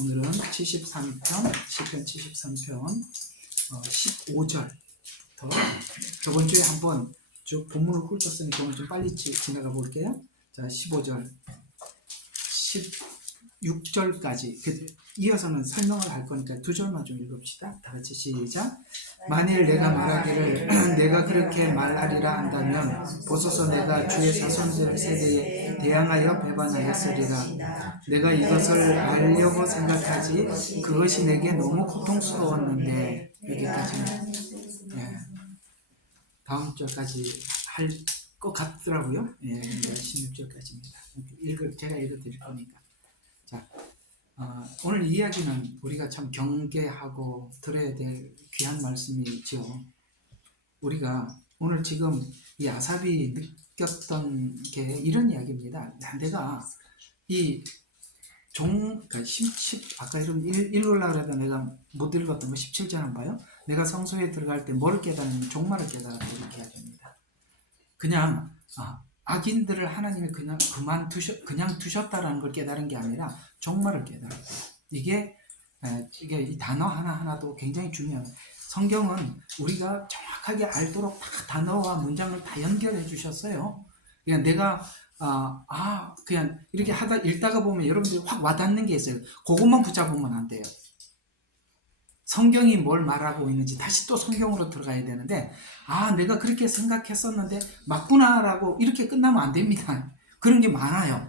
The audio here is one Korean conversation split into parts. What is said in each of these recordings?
오늘은 73편, 시편 73편 15절부터 저번 주에 한번 쭉 본문을 훑었으니까 오늘 좀 빨리 지나가 볼게요. 자, 15절, 16절까지 이어서는 설명을 할 거니까 두 절만 좀 읽읍시다. 다 같이 시작. 만일 내가 말하기를 내가 그렇게 말하리라 한다면 보소서 내가 주의 자손들 세대에 대항하여 배반하였으리라. 내가 이것을 알려고 생각하지 그것이 내게 너무 고통스러웠는데. 여기까지. 예. 다음 절까지 할 것 같더라고요. 예, 16절까지입니다. 제가 읽어드릴 거니까. 자, 오늘 이야기는 우리가 참 경계하고 들어야 될 귀한 말씀이죠. 우리가 오늘 지금 이 아삽이 느꼈던 게 이런 이야기입니다. 내가 이 그러니까 아까 읽으려고 하다 내가 못 읽었던 거 17절 한번 봐요. 내가 성소에 들어갈 때 뭐를 깨달으면 종말을 깨달았다, 이렇게 이야기합니다. 그냥 악인들을 하나님이 그냥 두셨다라는 걸 깨달은 게 아니라 종말을 깨달았다. 이게 이 단어 하나하나도 굉장히 중요해요. 성경은 우리가 정확하게 알도록 다 단어와 문장을 다 연결해 주셨어요. 그냥 내가 그냥 이렇게 읽다가 보면 여러분들이 확 와닿는 게 있어요. 그것만 붙잡으면 안 돼요. 성경이 뭘 말하고 있는지 다시 또 성경으로 들어가야 되는데, 내가 그렇게 생각했었는데 맞구나라고 이렇게 끝나면 안 됩니다. 그런 게 많아요.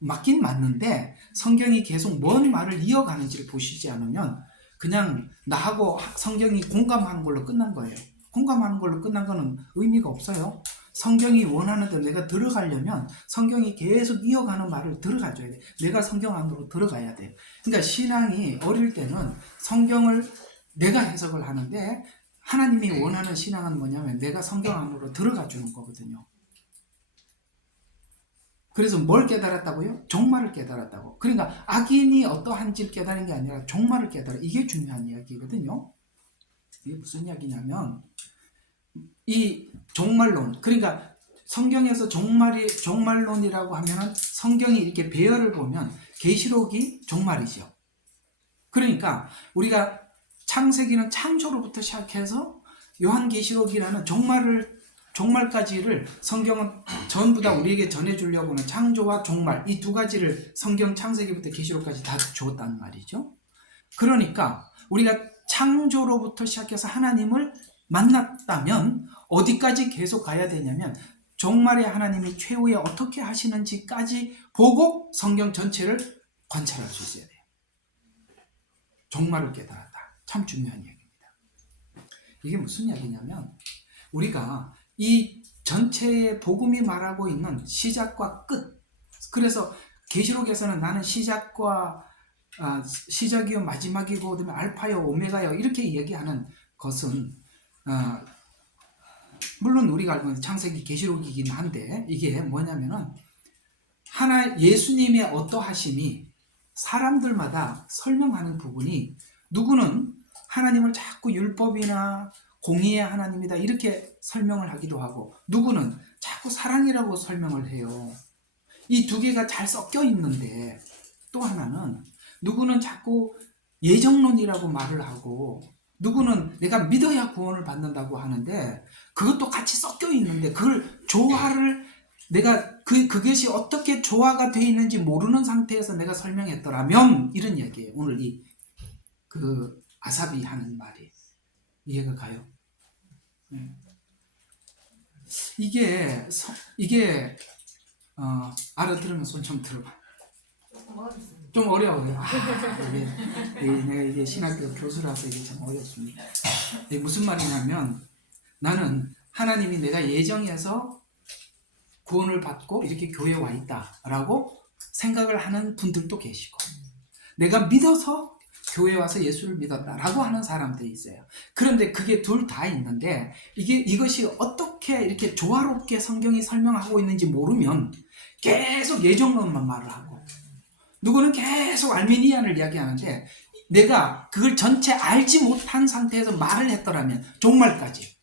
맞긴 맞는데 성경이 계속 뭔 말을 이어가는지를 보시지 않으면 그냥 나하고 성경이 공감하는 걸로 끝난 거예요. 공감하는 걸로 끝난 거는 의미가 없어요. 성경이 원하는 데 내가 들어가려면 성경이 계속 이어가는 말을 들어가줘야 돼. 내가 성경 안으로 들어가야 돼. 그러니까 신앙이 어릴 때는 성경을 내가 해석을 하는데, 하나님이 원하는 신앙은 뭐냐면 내가 성경 안으로 들어가 주는 거거든요. 그래서 뭘 깨달았다고요? 종말을 깨달았다고. 그러니까 악인이 어떠한지를 깨달은 게 아니라 종말을 깨달아. 이게 중요한 이야기거든요. 이게 무슨 이야기냐면, 이 종말론, 그러니까 성경에서 종말론이라고 하면은 성경이 이렇게 배열을 보면 계시록이 종말이죠. 그러니까 우리가 창세기는 창조로부터 시작해서 요한계시록이라는 종말까지를 성경은 전부 다 우리에게 전해주려고 하는 창조와 종말, 이 두 가지를 성경 창세기부터 계시록까지 다 주었단 말이죠. 그러니까 우리가 창조로부터 시작해서 하나님을 만났다면 어디까지 계속 가야 되냐면 종말에 하나님이 최후에 어떻게 하시는지까지 보고 성경 전체를 관찰할 수 있어야 돼요. 종말을 깨달았다. 참 중요한 얘기입니다. 이게 무슨 이야기냐면 우리가 이 전체의 복음이 말하고 있는 시작과 끝, 그래서 계시록에서는 나는 시작이요 마지막이고 그다음에 알파요 오메가요 이렇게 얘기하는 것은 물론 우리가 알고 있는 창세기 계시록이긴 한데, 이게 뭐냐면은 예수님의 어떠하심이 사람들마다 설명하는 부분이, 누구는 하나님을 자꾸 율법이나 공의의 하나님이다 이렇게 설명을 하기도 하고, 누구는 자꾸 사랑이라고 설명을 해요. 이 두 개가 잘 섞여 있는데, 또 하나는 누구는 자꾸 예정론이라고 말을 하고, 누구는 내가 믿어야 구원을 받는다고 하는데, 그것도 같이 섞여 있는데 그걸 조화를 내가 그것이 어떻게 조화가 되어 있는지 모르는 상태에서 내가 설명했더라면, 이런 이야기예요. 오늘 아삽이 하는 말이 이해가 가요? 네. 이게 알아들으면 손 좀 들어봐. 좀 어려워요. 이게 신학교 교수라서 이게 참 어렵습니다. 이게 무슨 말이냐면, 나는 하나님이 내가 예정해서 구원을 받고 이렇게 교회에 와 있다라고 생각을 하는 분들도 계시고, 내가 믿어서 교회에 와서 예수를 믿었다라고 하는 사람들이 있어요. 그런데 그게 둘 다 있는데, 이것이 어떻게 이렇게 조화롭게 성경이 설명하고 있는지 모르면 계속 예정론만 말을 하고, 누구는 계속 알미니안을 이야기하는데, 내가 그걸 전체 알지 못한 상태에서 말을 했더라면 종말까지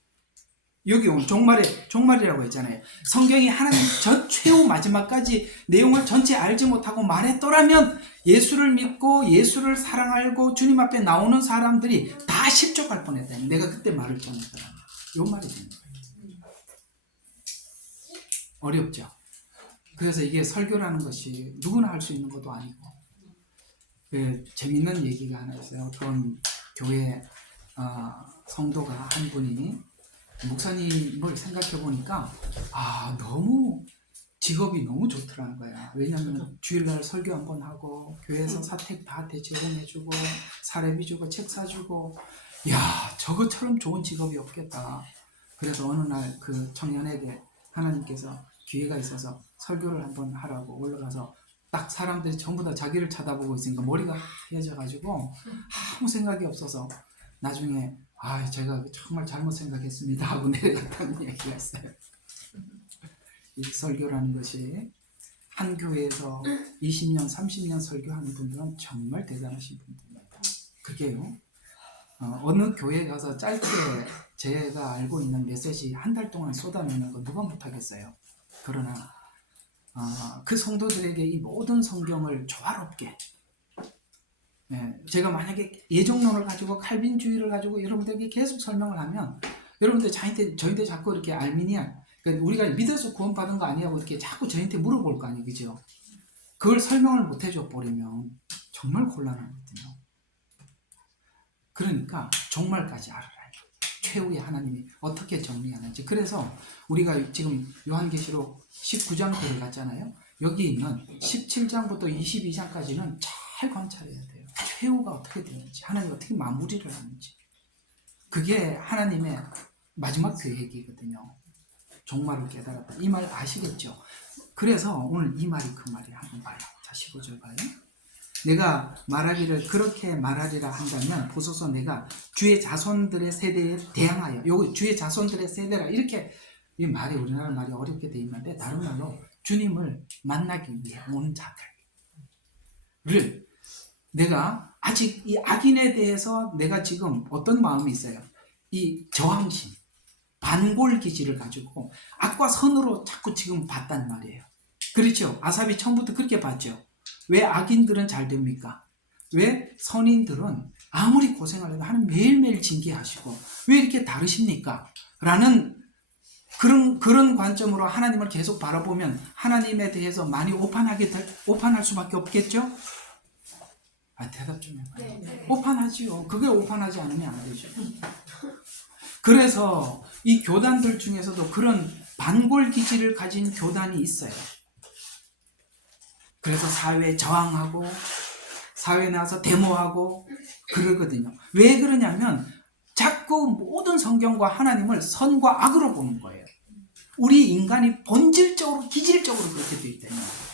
여기 오늘 종말이라고 했잖아요. 성경이 하나님 전 최후 마지막까지 내용을 전체 알지 못하고 말했더라면 예수를 믿고 예수를 사랑하고 주님 앞에 나오는 사람들이 다 실족할 뻔했다. 내가 그때 말을 전했더라. 요 말이 되는 거예요. 어렵죠. 그래서 이게 설교라는 것이 누구나 할 수 있는 것도 아니고, 재밌는 얘기가 하나 있어요. 어떤 교회 성도가 한 분이 목사님을 생각해 보니까 너무 직업이 너무 좋더라는 거야. 왜냐하면 주일날 설교 한번 하고 교회에서 사택 다 대체해주고 사례비 주고 책 사주고, 야, 저것처럼 좋은 직업이 없겠다. 그래서 어느 날 그 청년에게 하나님께서 기회가 있어서 설교를 한번 하라고 올라가서 딱 사람들이 전부 다 자기를 쳐다보고 있으니까 머리가 하얘져가지고 아무 생각이 없어서 나중에 제가 정말 잘못 생각했습니다 하고 내려갔다는 얘기가 있어요. 이 설교라는 것이 한 교회에서 20년, 30년 설교하는 분들은 정말 대단하신 분들입니다. 그게요, 어느 교회 가서 짧게 제가 알고 있는 메시지 한 달 동안 쏟아내는 거 누가 못하겠어요. 그러나 그 성도들에게 이 모든 성경을 조화롭게, 제가 만약에 예정론을 가지고 칼빈주의를 가지고 여러분들에게 계속 설명을 하면 여러분들 저한테 자꾸 이렇게 알미니안, 그러니까 우리가 믿어서 구원받은 거 아니냐고 이렇게 자꾸 저한테 물어볼 거 아니에요. 그죠? 그걸 설명을 못 해줘 버리면 정말 곤란하거든요. 그러니까 종말까지 알아라. 최후의 하나님이 어떻게 정리하는지. 그래서 우리가 지금 요한계시록 19장 들어갔잖아요. 여기 있는 17장부터 22장까지는 잘 관찰해야 돼요. 최후가 어떻게 되는지, 하나님 어떻게 마무리를 하는지. 그게 하나님의 마지막 계획이거든요. 종말을 깨달았다. 이 말 아시겠죠? 그래서 오늘 이 말이 그 말이 한번 봐요. 자, 15절 봐요. 내가 말하기를 그렇게 말하리라 한다면 보소서, 내가 주의 자손들의 세대에 대항하여, 여기 주의 자손들의 세대라, 이렇게 이 말이 우리나라 말이 어렵게 돼 있는데 다른 말로 주님을 만나기 위해 오는 자들을, 내가 아직 이 악인에 대해서 내가 지금 어떤 마음이 있어요? 이 저항심, 반골기질을 가지고 악과 선으로 자꾸 지금 봤단 말이에요. 그렇죠? 아삽이 처음부터 그렇게 봤죠. 왜 악인들은 잘 됩니까? 왜 선인들은 아무리 고생을 해도 하나님 매일매일 징계하시고 왜 이렇게 다르십니까? 라는 그런 관점으로 하나님을 계속 바라보면 하나님에 대해서 많이 오판할 수밖에 없겠죠? 대답 좀 해봐요. 네. 오판하지요. 그게 오판하지 않으면 안 되죠. 그래서 이 교단들 중에서도 그런 반골 기질을 가진 교단이 있어요. 그래서 사회에 저항하고 사회에 나와서 데모하고 그러거든요. 왜 그러냐면 자꾸 모든 성경과 하나님을 선과 악으로 보는 거예요. 우리 인간이 본질적으로 기질적으로 그렇게 되어 있다는 거예요.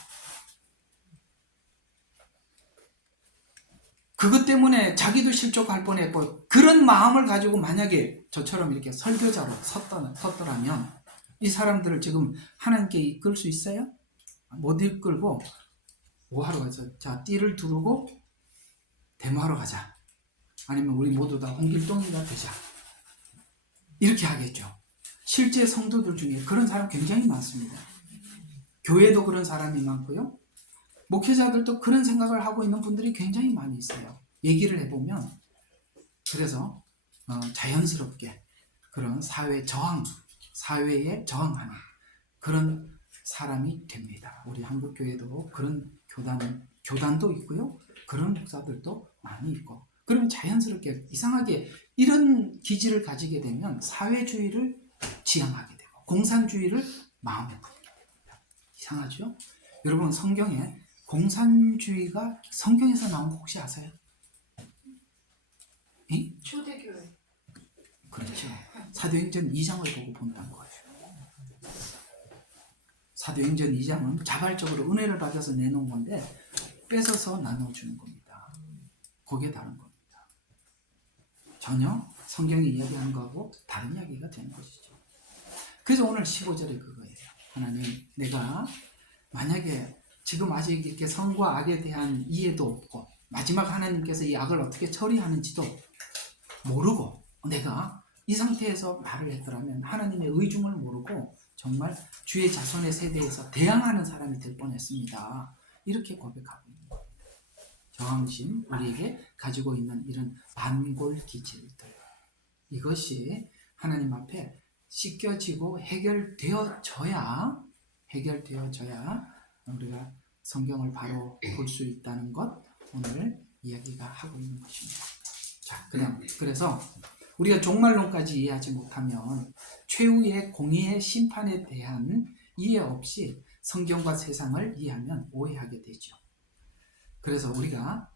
그것 때문에 자기도 실족할 뻔했고, 그런 마음을 가지고 만약에 저처럼 이렇게 설교자로 섰더라면 이 사람들을 지금 하나님께 이끌 수 있어요? 못 이끌고 뭐 하러 가자? 자, 띠를 두르고 데모하러 가자. 아니면 우리 모두 다 홍길동이가 되자. 이렇게 하겠죠. 실제 성도들 중에 그런 사람 굉장히 많습니다. 교회도 그런 사람이 많고요. 목회자들도 그런 생각을 하고 있는 분들이 굉장히 많이 있어요. 얘기를 해보면. 그래서 자연스럽게 그런 사회에 저항하는 그런 사람이 됩니다. 우리 한국교회도 그런 교단도 있고요. 그런 목사들도 많이 있고. 그럼 자연스럽게 이상하게 이런 기질을 가지게 되면 사회주의를 지향하게 되고 공산주의를 마음에 품게 됩니다. 이상하죠? 여러분, 성경에 공산주의가 성경에서 나온 거 혹시 아세요? 초대교회. 그렇죠. 사도행전 2장을 보고 본다는 거예요. 사도행전 2장은 자발적으로 은혜를 받아서 내놓은 건데 뺏어서 나눠주는 겁니다. 그게 다른 겁니다. 전혀 성경이 이야기하는 거하고 다른 이야기가 되는 것이죠. 그래서 오늘 15절에 그거예요. 하나님, 내가 만약에 지금 아직 이렇게 선과 악에 대한 이해도 없고 마지막 하나님께서 이 악을 어떻게 처리하는지도 모르고 내가 이 상태에서 말을 했더라면 하나님의 의중을 모르고 정말 주의 자손의 세대에서 대항하는 사람이 될 뻔했습니다. 이렇게 고백하고 있는 겁니다. 저항심, 우리에게 가지고 있는 이런 반골 기질들, 이것이 하나님 앞에 씻겨지고 해결되어져야 우리가 성경을 바로 볼 수 있다는 것, 오늘 이야기가 하고 있는 것입니다. 자, 그래서 우리가 종말론까지 이해하지 못하면 최후의 공의의 심판에 대한 이해 없이 성경과 세상을 이해하면 오해하게 되죠. 그래서 우리가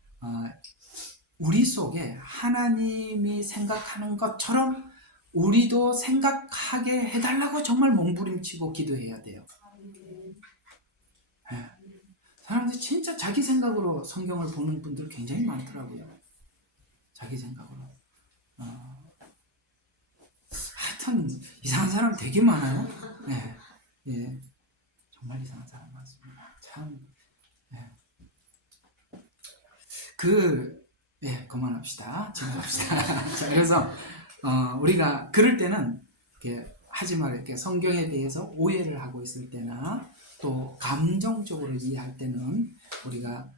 우리 속에 하나님이 생각하는 것처럼 우리도 생각하게 해달라고 정말 몸부림치고 기도해야 돼요. 네. 사람들이 진짜 자기 생각으로 성경을 보는 분들 굉장히 많더라고요. 자기 생각으로. 하여튼 이상한 사람 되게 많아요. 네. 예. 정말 이상한 사람 많습니다. 참. 네. 그만합시다. 진행합시다. 자, 그래서 우리가 그럴 때는 이렇게 하지 말게 성경에 대해서 오해를 하고 있을 때나 또 감정적으로 이해할 때는 우리가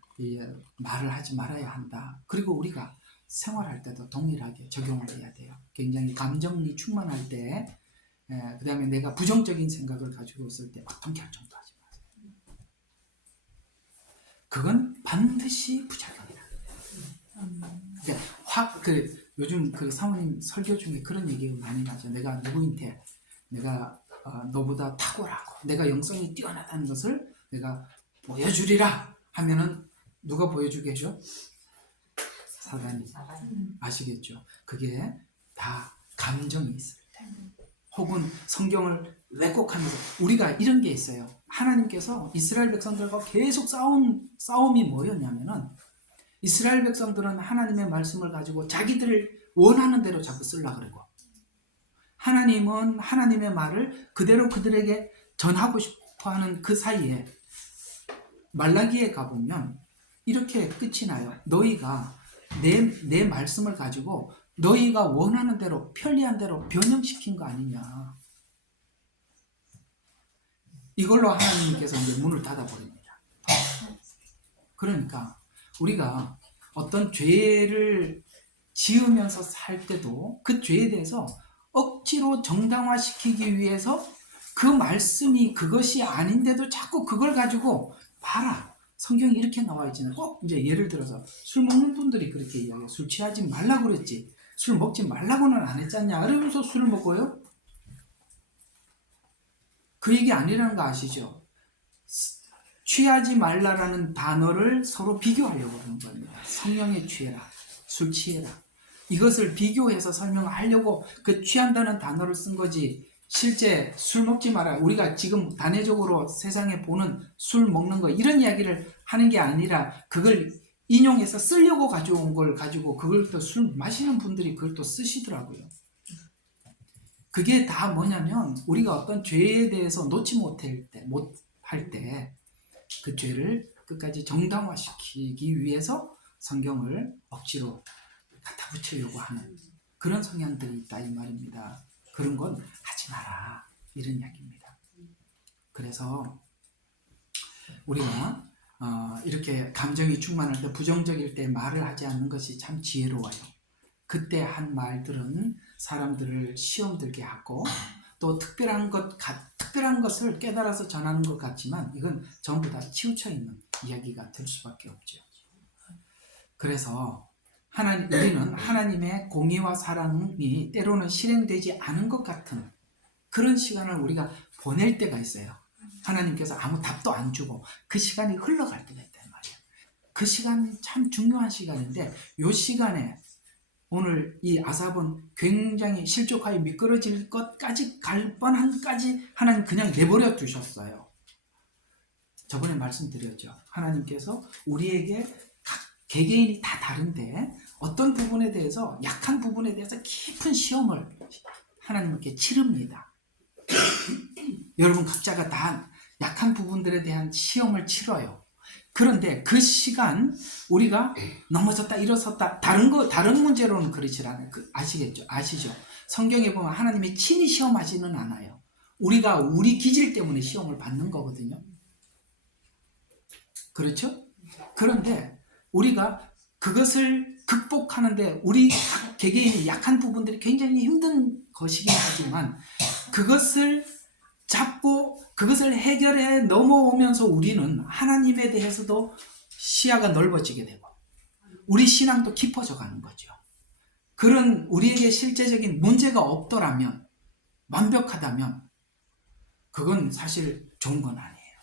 말을 하지 말아야 한다. 그리고 우리가 생활할 때도 동일하게 적용을 해야 돼요. 굉장히 감정이 충만할 때, 그 다음에 내가 부정적인 생각을 가지고 있을 때 어떤 결정도 하지 마세요. 그건 반드시 부작용이다. 요즘 사모님 설교 중에 그런 얘기 많이 나죠. 내가 누구인테 내가 너보다 탁월하고 내가 영성이 뛰어나다는 것을 내가 보여주리라 하면은 누가 보여주게 해줘? 사단이. 아시겠죠? 그게 다 감정이 있을 때, 혹은 성경을 왜곡하면서. 우리가 이런 게 있어요. 하나님께서 이스라엘 백성들과 계속 싸움이 뭐였냐면은, 이스라엘 백성들은 하나님의 말씀을 가지고 자기들을 원하는 대로 자꾸 쓰려고 그러고, 하나님은 하나님의 말을 그대로 그들에게 전하고 싶어 하는 그 사이에 말라기에 가보면 이렇게 끝이 나요. 너희가 내 말씀을 가지고 너희가 원하는 대로, 편리한 대로 변형시킨 거 아니냐. 이걸로 하나님께서 이제 문을 닫아버립니다. 그러니까 우리가 어떤 죄를 지으면서 살 때도 그 죄에 대해서 억지로 정당화시키기 위해서 그 말씀이 그것이 아닌데도 자꾸 그걸 가지고 봐라, 성경이 이렇게 나와 있잖아요. 꼭 이제 예를 들어서 술 먹는 분들이 그렇게 이야기해요. 술 취하지 말라고 그랬지, 술 먹지 말라고는 안 했잖냐, 그러면서 술을 먹어요? 그 얘기 아니라는 거 아시죠? 취하지 말라라는 단어를 서로 비교하려고 하는 겁니다. 성령에 취해라, 술 취해라, 이것을 비교해서 설명하려고 그 취한다는 단어를 쓴 거지, 실제 술 먹지 마라, 우리가 지금 단회적으로 세상에 보는 술 먹는 거 이런 이야기를 하는 게 아니라 그걸 인용해서 쓰려고 가져온 걸 가지고 그걸 또 술 마시는 분들이 그걸 또 쓰시더라고요. 그게 다 뭐냐면 우리가 어떤 죄에 대해서 놓지 못할 때 그 죄를 끝까지 정당화시키기 위해서 성경을 억지로 갖다 붙이려고 하는 그런 성향들이 있다 이 말입니다. 그런 건 하지 마라, 이런 이야기입니다. 그래서 우리가 이렇게 감정이 충만할 때, 부정적일 때 말을 하지 않는 것이 참 지혜로워요. 그때 한 말들은 사람들을 시험 들게 하고 또 특별한 것을 깨달아서 전하는 것 같지만 이건 전부 다 치우쳐 있는 이야기가 될 수밖에 없죠. 그래서 우리는 하나님의 공의와 사랑이 때로는 실행되지 않은 것 같은 그런 시간을 우리가 보낼 때가 있어요. 하나님께서 아무 답도 안 주고 그 시간이 흘러갈 때가 있단 말이에요. 그 시간이 참 중요한 시간인데, 이 시간에 오늘 이 아삽은 굉장히 실족하여 미끄러질 것까지 갈 뻔한까지 하나님 그냥 내버려 두셨어요. 저번에 말씀드렸죠. 하나님께서 우리에게 각 개개인이 다 다른데 어떤 부분에 대해서, 약한 부분에 대해서 깊은 시험을 하나님께 치릅니다. 여러분 각자가 다 약한 부분들에 대한 시험을 치러요. 그런데 그 시간 우리가 넘어졌다 일어섰다 다른 문제로는 그렇지 않아요. 아시죠? 성경에 보면 하나님이 친히 시험하지는 않아요. 우리가 우리 기질 때문에 시험을 받는 거거든요. 그렇죠? 그런데 우리가 그것을 극복하는데 우리 개개인의 약한 부분들이 굉장히 힘든 것이긴 하지만 그것을 잡고 그것을 해결해 넘어오면서 우리는 하나님에 대해서도 시야가 넓어지게 되고 우리 신앙도 깊어져 가는 거죠. 그런 우리에게 실제적인 문제가 없더라면, 완벽하다면 그건 사실 좋은 건 아니에요.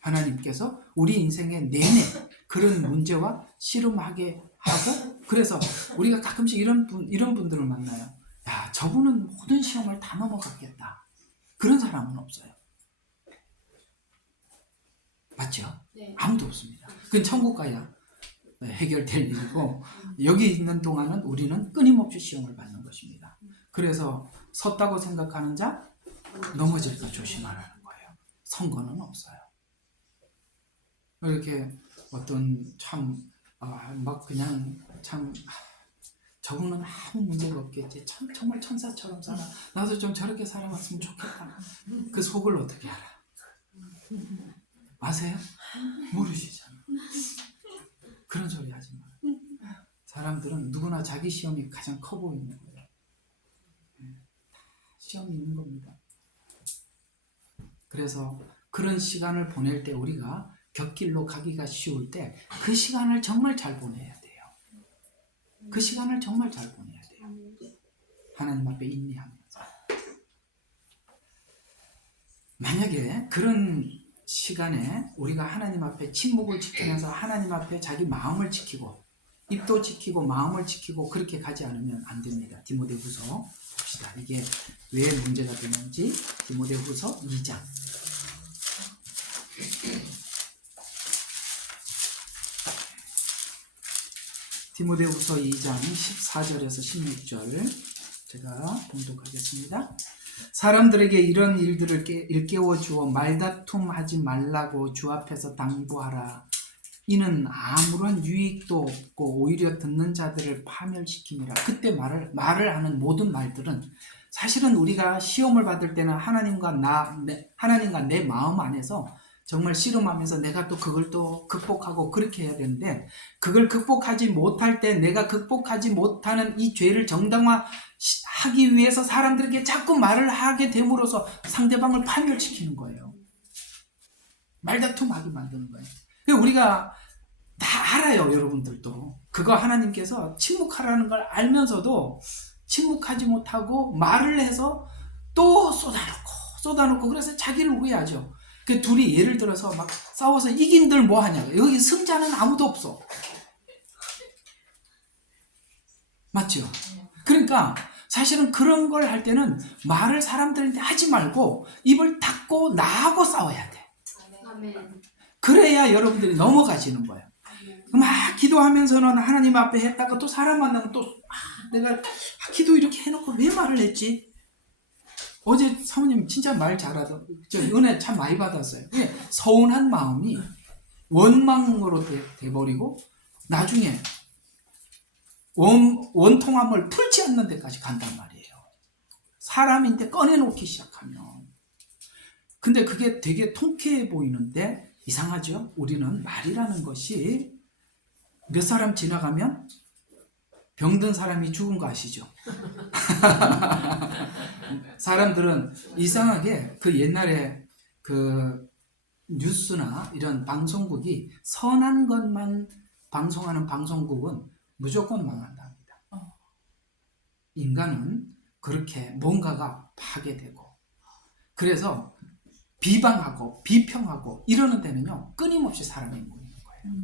하나님께서 우리 인생의 내내 그런 문제와 씨름하게 하고, 그래서 우리가 가끔씩 이런 분들을 만나요. 야, 저분은 모든 시험을 다 넘어갔겠다. 그런 사람은 없어요. 맞죠? 네. 아무도 없습니다. 그건 천국 가야 해결될 일이고, 여기 있는 동안은 우리는 끊임없이 시험을 받는 것입니다. 그래서 섰다고 생각하는 자 넘어질까 조심하라는 거예요. 선거는 없어요. 이렇게 어떤 저분은 아무 문제가 없겠지. 정말 천사처럼 살아. 나도 좀 저렇게 살아봤으면 좋겠다. 그 속을 어떻게 알아? 아세요? 모르시잖아. 그런 소리 하지 마. 사람들은 누구나 자기 시험이 가장 커 보이는 거예요. 시험이 있는 겁니다. 그래서 그런 시간을 보낼 때 우리가 곁길로 가기가 쉬울 때 그 시간을 정말 잘 보내야 돼요. 그 시간을 정말 잘 보내야 돼요. 하나님 앞에 인내하면서. 만약에 그런 시간에 우리가 하나님 앞에 침묵을 지키면서 하나님 앞에 자기 마음을 지키고 입도 지키고 마음을 지키고 그렇게 가지 않으면 안 됩니다. 디모데후서 봅시다. 이게 왜 문제가 되는지. 디모데후서 2장. 디모데후서 2장 14절에서 16절 제가 봉독하겠습니다. 사람들에게 이런 일들을 일깨워 주어 말다툼하지 말라고 주 앞에서 당부하라. 이는 아무런 유익도 없고 오히려 듣는 자들을 파멸시키니라. 그때 말을 하는 모든 말들은 사실은 우리가 시험을 받을 때는 하나님과 내 마음 안에서 정말 씨름하면서 내가 또 그걸 또 극복하고 그렇게 해야 되는데, 그걸 극복하지 못할 때 내가 극복하지 못하는 이 죄를 정당화하기 위해서 사람들에게 자꾸 말을 하게 됨으로써 상대방을 파멸시키는 거예요. 말다툼하게 만드는 거예요. 우리가 다 알아요. 여러분들도 그거 하나님께서 침묵하라는 걸 알면서도 침묵하지 못하고 말을 해서 또 쏟아놓고 그래서 자기를 후회하죠. 그 둘이 예를 들어서 막 싸워서 이긴들 뭐 하냐. 여기 승자는 아무도 없어. 맞죠? 그러니까 사실은 그런 걸 할 때는 말을 사람들한테 하지 말고 입을 닫고 나하고 싸워야 돼. 그래야 여러분들이 넘어가시는 거예요. 막 기도하면서는 하나님 앞에 했다가 또 사람 만나면 또 내가 기도 이렇게 해놓고 왜 말을 했지? 어제 사모님 진짜 말 잘하던, 저 은혜 참 많이 받았어요. 서운한 마음이 원망으로 돼버리고 나중에 원통함을 풀지 않는 데까지 간단 말이에요. 사람인데 꺼내놓기 시작하면. 근데 그게 되게 통쾌해 보이는데 이상하죠? 우리는 말이라는 것이 몇 사람 지나가면 병든 사람이 죽은 거 아시죠? 사람들은 이상하게 그 옛날에 그 뉴스나 이런 방송국이 선한 것만 방송하는 방송국은 무조건 망한답니다. 인간은 그렇게 뭔가가 파괴되고 그래서 비방하고 비평하고 이러는 데는요 끊임없이 사람이 모이는 거예요.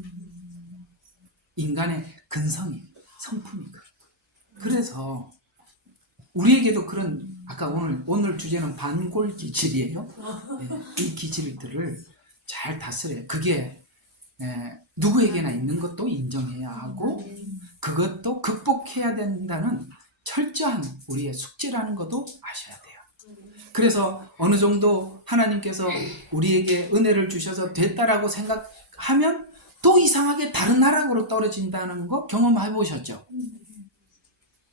인간의 근성이 성품이 그래서 우리에게도 그런 아까 오늘 주제는 반골 기질이에요. 네, 이 기질들을 잘 다스려요. 그게 누구에게나 있는 것도 인정해야 하고 그것도 극복해야 된다는 철저한 우리의 숙제라는 것도 아셔야 돼요. 그래서 어느 정도 하나님께서 우리에게 은혜를 주셔서 됐다라고 하면 또 이상하게 다른 나락으로 떨어진다는 거 경험해 보셨죠?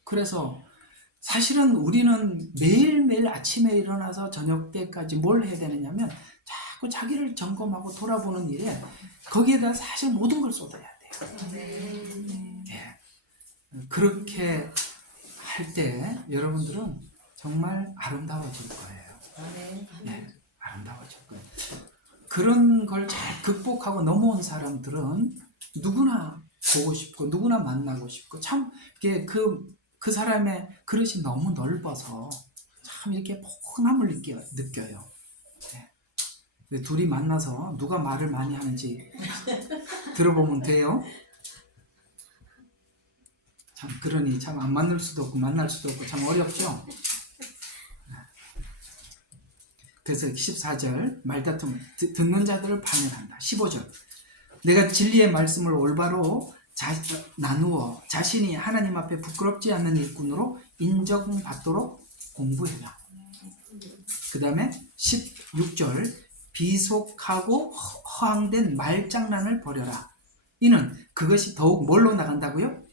그래서 사실은 우리는 매일매일 아침에 일어나서 저녁 때까지 뭘 해야 되느냐면 자꾸 자기를 점검하고 돌아보는 일에 거기에다 사실 모든 걸 쏟아야 돼요. 예. 그렇게 할 때 여러분들은 정말 아름다워질 거예요. 예, 아름다워질 거예요. 그런 걸 잘 극복하고 넘어온 사람들은 누구나 보고 싶고 누구나 만나고 싶고 참 이게 그 사람의 그릇이 너무 넓어서 참 이렇게 포근함을 느껴요. 네. 둘이 만나서 누가 말을 많이 하는지 들어보면 돼요. 참 그러니 참 안 만날 수도 없고 만날 수도 없고 참 어렵죠. 그래서 14절 말다툼 듣는 자들을 파멸한다. 15절 내가 진리의 말씀을 올바로 나누어 자신이 하나님 앞에 부끄럽지 않는 일꾼으로 인정받도록 공부해라. 그 다음에 16절 비속하고 허황된 말장난을 버려라. 이는 그것이 더욱 뭘로 나간다고요?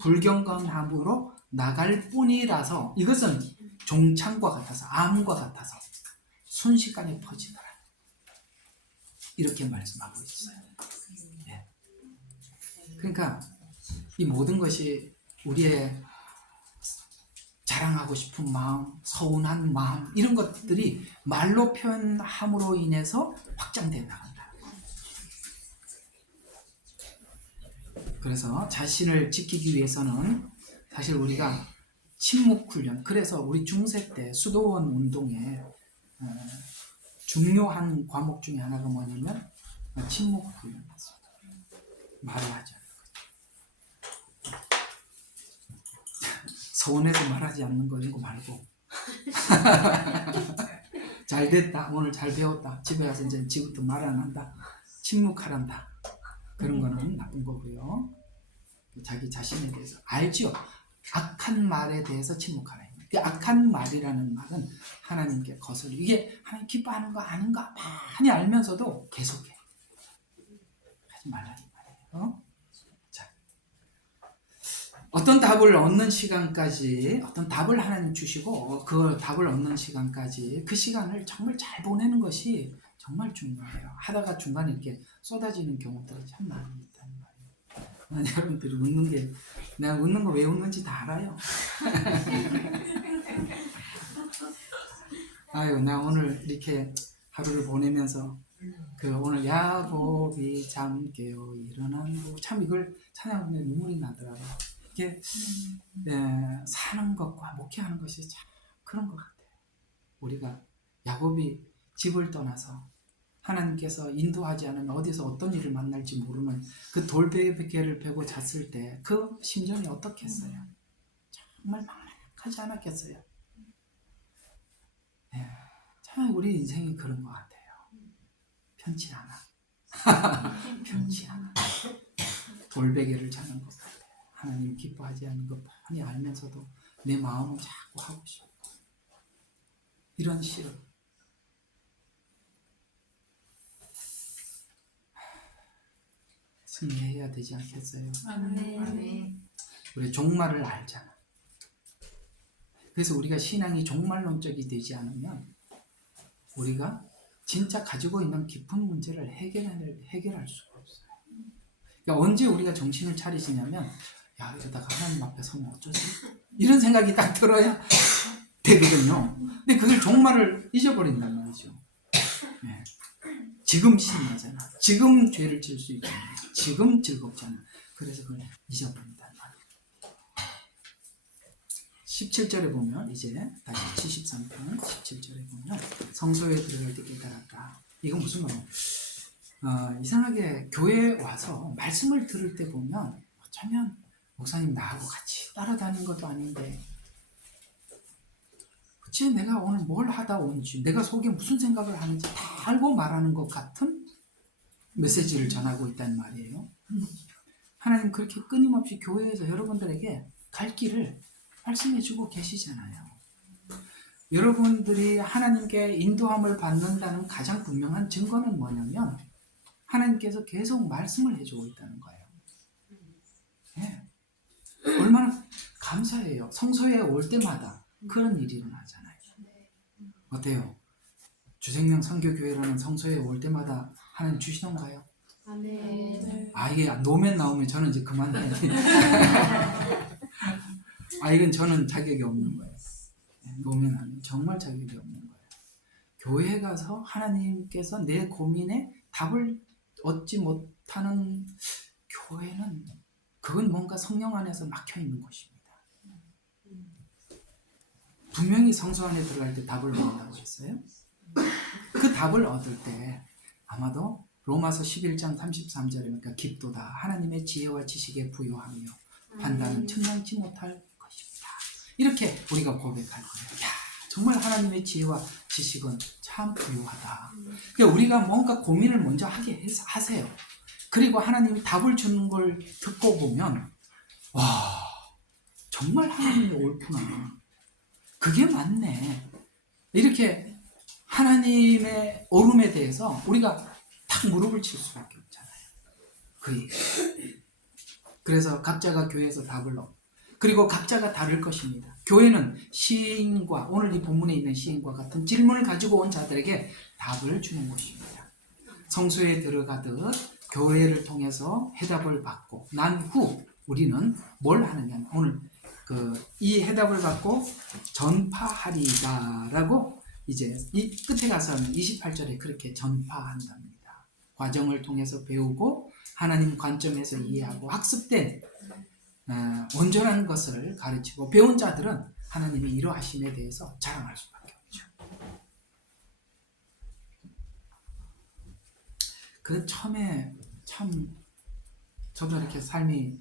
불경건함으로 나갈 뿐이라서 이것은 종창과 같아서 암과 같아서 순식간에 퍼지더라. 이렇게 말씀하고 있어요. 네. 그러니까 이 모든 것이 우리의 자랑하고 싶은 마음, 서운한 마음 이런 것들이 말로 표현함으로 인해서 확장되어 나간다. 그래서 자신을 지키기 위해서는 사실 우리가 침묵 훈련, 그래서 우리 중세 때 수도원 운동에 중요한 과목 중에 하나가 뭐냐면 침묵 훈련이었습니다. 말을 하지 않는 거죠. 서운해서 말하지 않는 거 이거 말고 잘 됐다, 오늘 잘 배웠다, 집에 가서 이제 지금부터 말 안 한다, 침묵하란다, 그런 거는 나쁜 거고요. 자기 자신에 대해서 알죠. 악한 말에 대해서 침묵하라. 그 악한 말이라는 말은 하나님께 거슬려. 이게 하나님 기뻐하는 거 아닌가 많이 알면서도 계속해. 하지 말라는 말이에요. 자, 어떤 답을 얻는 시간까지, 어떤 답을 하나님 주시고 그 답을 얻는 시간까지 그 시간을 정말 잘 보내는 것이 정말 중요해요. 하다가 중간에 이렇게 쏟아지는 경우들이 참 많이 있다는 말이에요. 여러분들이 웃는 게, 내가 웃는 거 왜 웃는지 다 알아요. 아유, 나 오늘 이렇게 하루를 보내면서 오늘 야곱이 잠 깨어 일어난 참 이걸 찬양하면 눈물이 나더라고요. 이게 사는 것과 목회하는 것이 참 그런 것 같아요. 우리가 야곱이 집을 떠나서 하나님께서 인도하지 않으면 어디서 어떤 일을 만날지 모르는 그 돌베개를 베고 잤을 때 그 심정이 어떻겠어요? 정말 막막하지 않았겠어요? 네, 참 우리 인생이 그런 것 같아요. 편치 않아. 편치 않아. 돌베개를 자는 것 같아요. 하나님 기뻐하지 않는 것 뻔히 알면서도 내 마음은 자꾸 하고 싶고 이런 시를 승리해야 되지 않겠어요? 아멘. 우리 종말을 알잖아. 그래서 우리가 신앙이 종말론적이 되지 않으면 우리가 진짜 가지고 있는 깊은 문제를 해결할 수가 없어요. 그러니까 언제 우리가 정신을 차리시냐면 야, 이러다가 하나님 앞에 서면 어쩌지? 이런 생각이 딱 들어야 되거든요. 근데 그걸 종말을 잊어버린단 말이죠. 네. 지금 신나잖아. 지금 죄를 질 수 있잖아. 지금 즐겁잖아. 그래서 그걸 잊어버린단 말이에요. 17절에 보면 이제 다시 73편 17절에 보면 성소에 들어갈 때 깨달았다. 이건 무슨 말이에요? 이상하게 교회에 와서 말씀을 들을 때 보면 어쩌면 목사님 나하고 같이 따라다닌 것도 아닌데 어째 내가 오늘 뭘 하다 온지, 내가 속에 무슨 생각을 하는지 다 알고 말하는 것 같은 메시지를 전하고 있단 말이에요. 하나님 그렇게 끊임없이 교회에서 여러분들에게 갈 길을 말씀해 주고 계시잖아요. 여러분들이 하나님께 인도함을 받는다는 가장 분명한 증거는 뭐냐면 하나님께서 계속 말씀을 해주고 있다는 거예요. 네. 얼마나 감사해요. 성소에 올 때마다 그런 일이 일어나잖아요. 어때요? 주생명 선교교회라는 성소에 올 때마다 하나님 주시던가요? 네. 이게 노면 나오면 저는 이제 그만해요. 이건 저는 자격이 없는 거예요. 노면 하면 정말 자격이 없는 거예요. 교회에 가서 하나님께서 내 고민에 답을 얻지 못하는 교회는 그건 뭔가 성령 안에서 막혀 있는 곳입니다. 분명히 성소 안에 들어갈 때 답을 얻는다고 했어요. 그 답을 얻을 때 아마도 로마서 11장 33절에 그러니까 깊도다 하나님의 지혜와 지식에 부요하며 판단은 측량치 못할 것입니다. 이렇게 우리가 고백할 거예요. 야, 정말 하나님의 지혜와 지식은 참 부요하다. 그러니까 우리가 뭔가 고민을 먼저 하세요. 그리고 하나님이 답을 주는 걸 듣고 보면 와, 정말 하나님이 옳구나. 그게 맞네. 이렇게 하나님의 옳음에 대해서 우리가 탁 무릎을 칠 수밖에 없잖아요. 그 얘기. 그래서 각자가 교회에서 답을 얻고 그리고 각자가 다를 것입니다. 교회는 시인과 오늘 이 본문에 있는 시인과 같은 질문을 가지고 온 자들에게 답을 주는 곳입니다. 성소에 들어가듯 교회를 통해서 해답을 받고 난 후 우리는 뭘 하느냐 오늘 이 해답을 받고 전파하리다라고 이제 이 끝에 가서는 28절에 그렇게 전파한답니다. 과정을 통해서 배우고 하나님 관점에서 이해하고 학습된 온전한 것을 가르치고 배운 자들은 하나님의 이러하심에 대해서 자랑할 수밖에 없죠. 그 처음에 참 저도 이렇게 삶이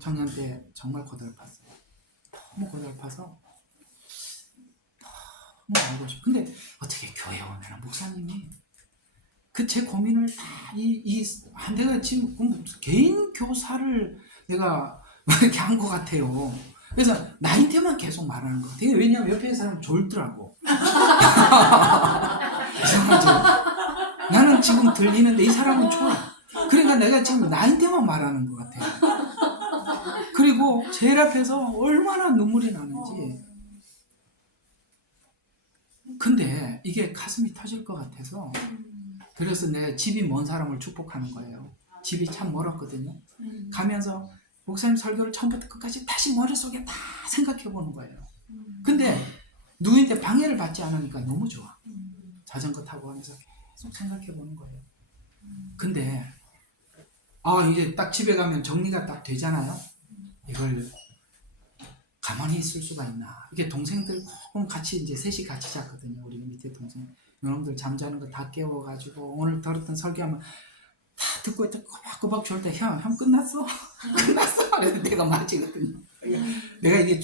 청년 때 정말 고달팠어요. 너무 고달파서 너무 알고 싶어. 근데 어떻게 교회 오면 목사님이 제 고민을 다 내가 지금 개인 교사를 내가 이렇게 한 것 같아요. 그래서 나한테만 계속 말하는 것 같아요. 왜냐면 옆에 사람 졸더라고. 이상하죠? 나는 지금 들리는데 이 사람은 좋아. 그러니까 내가 지금 나한테만 말하는 것 같아요. 그리고 제일 앞에서 얼마나 눈물이 나는지. 근데 이게 가슴이 터질 것 같아서 그래서 내가 집이 먼 사람을 축복하는 거예요. 집이 참 멀었거든요. 가면서 목사님 설교를 처음부터 끝까지 다시 머릿속에 다 생각해 보는 거예요. 근데 누구한테 방해를 받지 않으니까 너무 좋아. 자전거 타고 하면서 계속 생각해 보는 거예요. 근데 이제 딱 집에 가면 정리가 딱 되잖아요. 이걸 가만히 있을 수가 있나. 이게 동생들 같이 이제 셋이 같이 잤거든요. 우리 밑에 동생. 여러분들 잠자는 거 다 깨워가지고 오늘 들었던 설교하면 다 듣고 있다 꼬박꼬박 졸 때 형 끝났어? 끝났어? 그래서 내가 맞이거든요. 내가 이게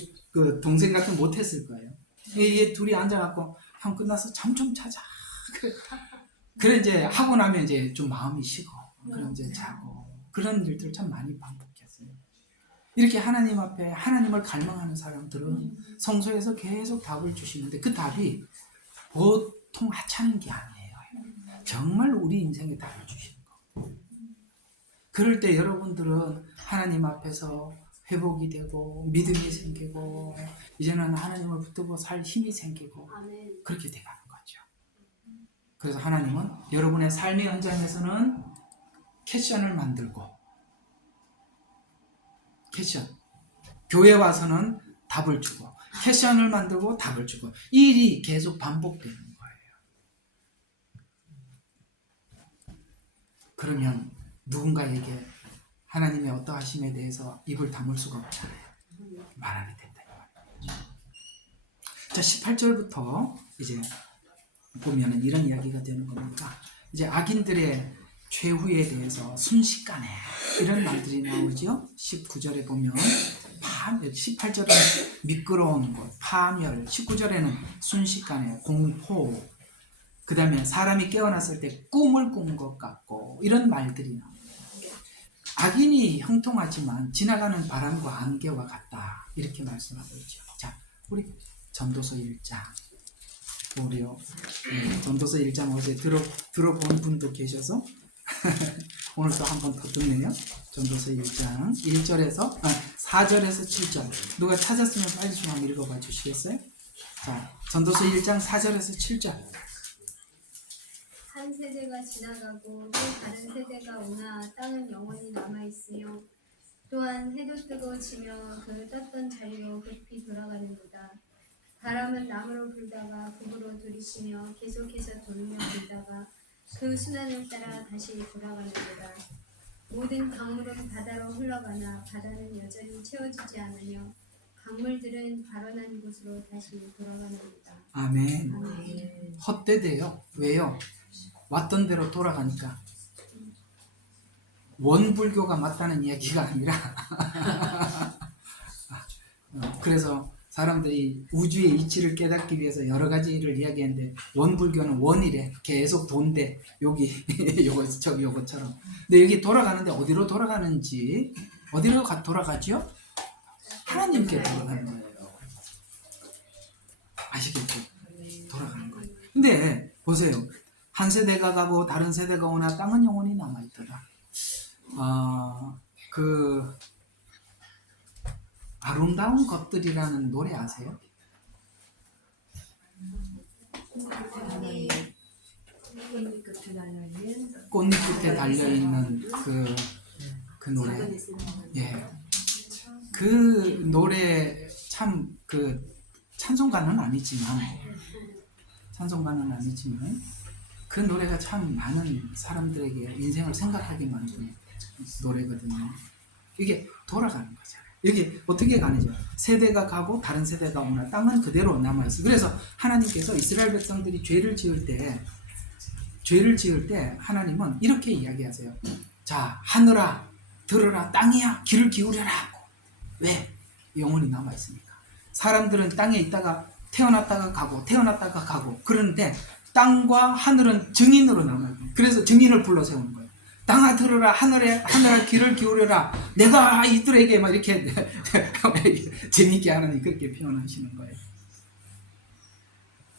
동생 같은 못했을 거예요. 얘 둘이 앉아갖고 형 끝났어? 잠 좀 자자. 그래 이제 하고 나면 이제 좀 마음이 식어. 그럼 이제 자고 그런 일들 참 많이 반복했어요. 이렇게 하나님 앞에 하나님을 갈망하는 사람들은 성소에서 계속 답을 주시는데 그 답이 보통 하찮은 게 아니에요. 정말 우리 인생에 답을 주시는 거. 그럴 때 여러분들은 하나님 앞에서 회복이 되고 믿음이 생기고 이제는 하나님을 붙들고 살 힘이 생기고 그렇게 돼가는 거죠. 그래서 하나님은 여러분의 삶의 현장에서는 캐션을 만들고 교회 와서는 답을 주고 캐션을 만들고 답을 주고 일이 계속 반복되는 거예요. 그러면 누군가에게 하나님의 어떠하심에 대해서 입을 다물 수가 없잖아요. 말하게 된다 이 말이죠. 자 18절부터 이제 보면은 이런 이야기가 되는 겁니다. 이제 악인들의 최후에 대해서 순식간에 이런 말들이 나오죠. 19절에 보면 18절은 미끄러운 곳, 파멸, 19절에는 순식간에 공포, 그 다음에 사람이 깨어났을 때 꿈을 꾼 것 같고 이런 말들이 나옵니다. 악인이 형통하지만 지나가는 바람과 안개와 같다 이렇게 말씀하고 있죠. 자, 우리 전도서 1장 우리요 전도서 1장 어제 들어본 분도 계셔서 오늘 또 한 번 더 듣네요. 전도서 1장 1절에서 4절에서 7절. 누가 찾았으면 빨리 좀 한번 읽어봐 주시겠어요? 자, 전도서 1장 4절에서 7절. 한 세대가 지나가고 또 다른 세대가 오나 땅은 영원히 남아있으며 또한 해도 뜨고 지며 그 떴던 자리로 급히 돌아가는도다. 바람은 남으로 불다가 북으로 들이치며 계속해서 돌며 불다가 그 순환을 따라 다시 돌아가는도다. 모든 강물은 바다로 흘러가나 바다는 여전히 채워지지 않으며 강물들은 발원한 곳으로 다시 돌아가는도다. 아멘. 아멘. 헛되대요. 왜요? 왔던 대로 돌아가니까. 원불교가 맞다는 이야기가 아니라 그래서 사람들이 우주의 이치를 깨닫기 위해서 여러 가지를 이야기했는데 원불교는 원이래. 계속 돈대. 여기 요거처럼. 근데 여기 돌아가는데 어디로 돌아가는지 어디로 돌아가죠? 하나님께 돌아가는 거예요. 아시겠죠? 돌아가는 거예요. 근데 보세요. 한 세대가 가고 다른 세대가 오나 땅은 영원히 남아있더라. 그 아름다운 것들이라는 노래 아세요? 꽃잎 끝에 달려있는 그 노래. 예. 그 노래 참 찬송가는 아니지만 그 노래가 참 많은 사람들에게 인생을 생각하게 만드는 노래거든요. 이게 돌아가는 거잖아요. 여기 어떻게 가는지 세대가 가고 다른 세대가 오나 땅은 그대로 남아있어요. 그래서 하나님께서 이스라엘 백성들이 죄를 지을 때 하나님은 이렇게 이야기하세요. 자, 하늘아 들으라, 땅이야 귀를 기울여라. 왜? 영원히 남아있으니까. 사람들은 땅에 있다가 태어났다가 가고 그런데 땅과 하늘은 증인으로 남아요. 그래서 증인을 불러 세우는 거예요. 땅아 들으라, 하늘아 귀를 기울여라. 내가 이들에게 막 이렇게 재밌게 하느니 그렇게 표현하시는 거예요.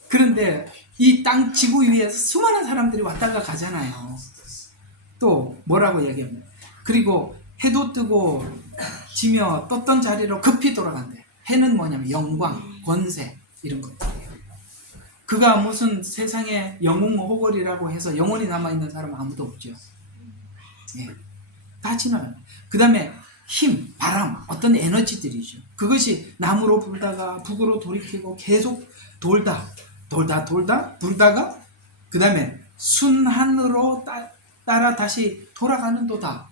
그런데 이 땅 지구 위에 수많은 사람들이 왔다가 가잖아요. 또 뭐라고 얘기합니까? 그리고 해도 뜨고 지며 떴던 자리로 급히 돌아간대. 해는 뭐냐면 영광, 권세 이런 것들이에요. 그가 무슨 세상에 영웅호걸이라고 해서 영원히 남아있는 사람은 아무도 없죠. 예, 다 지나가요. 그 다음에 힘, 바람, 어떤 에너지들이죠. 그것이 남으로 불다가 북으로 돌이키고 계속 불다가 그 다음에 순환으로 따라 다시 돌아가는 도다.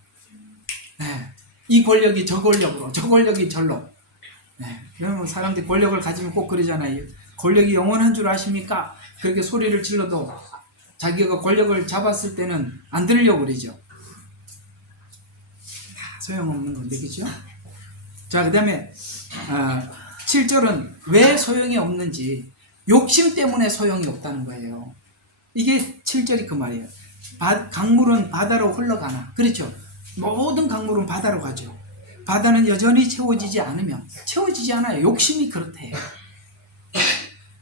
네. 이 권력이 저 권력으로, 저 권력이 절로. 네. 그러면 사람들이 권력을 가지면 꼭 그러잖아요. 권력이 영원한 줄 아십니까? 그렇게 소리를 질러도 자기가 권력을 잡았을 때는 안 들으려고 그러죠. 다 소용없는 건데, 그죠? 자, 그 다음에 7절은 왜 소용이 없는지, 욕심 때문에 소용이 없다는 거예요. 이게 7절이 그 말이에요. 강물은 바다로 흘러가나. 그렇죠? 모든 강물은 바다로 가죠. 바다는 여전히 채워지지 않아요. 욕심이 그렇대요.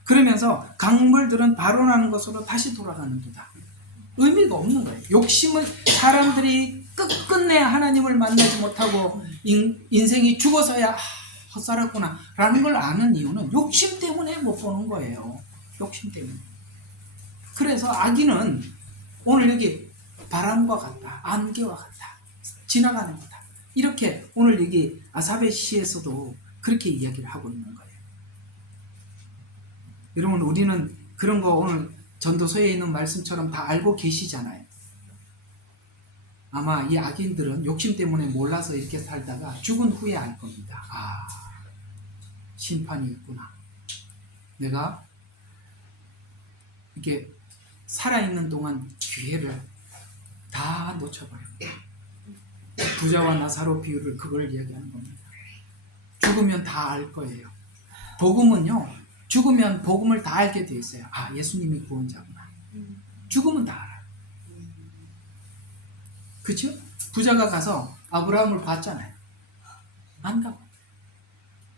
그러면서 강물들은 발원하는 것으로 다시 돌아가는 도다. 의미가 없는 거예요. 욕심은 사람들이 끝끝내 하나님을 만나지 못하고 인생이 죽어서야 헛살았구나 라는 걸 아는 이유는 욕심 때문에 못 보는 거예요. 욕심 때문에. 그래서 악인은 오늘 여기 바람과 같다, 안개와 같다, 지나가는 거다. 이렇게 오늘 여기 아사베 시에서도 그렇게 이야기를 하고 있는 거예요. 여러분, 우리는 그런 거 오늘 전도서에 있는 말씀처럼 다 알고 계시잖아요. 아마 이 악인들은 욕심 때문에 몰라서 이렇게 살다가 죽은 후에 알 겁니다. 심판이 있구나. 내가 이렇게 살아있는 동안 기회를 다 놓쳐버렸다. 부자와 나사로 비유를 그걸 이야기하는 겁니다. 죽으면 다 알 거예요. 복음은요, 죽으면 복음을 다 알게 돼 있어요. 예수님이 구원자구나. 죽으면 다 알아요. 그렇죠? 부자가 가서 아브라함을 봤잖아요. 안다고.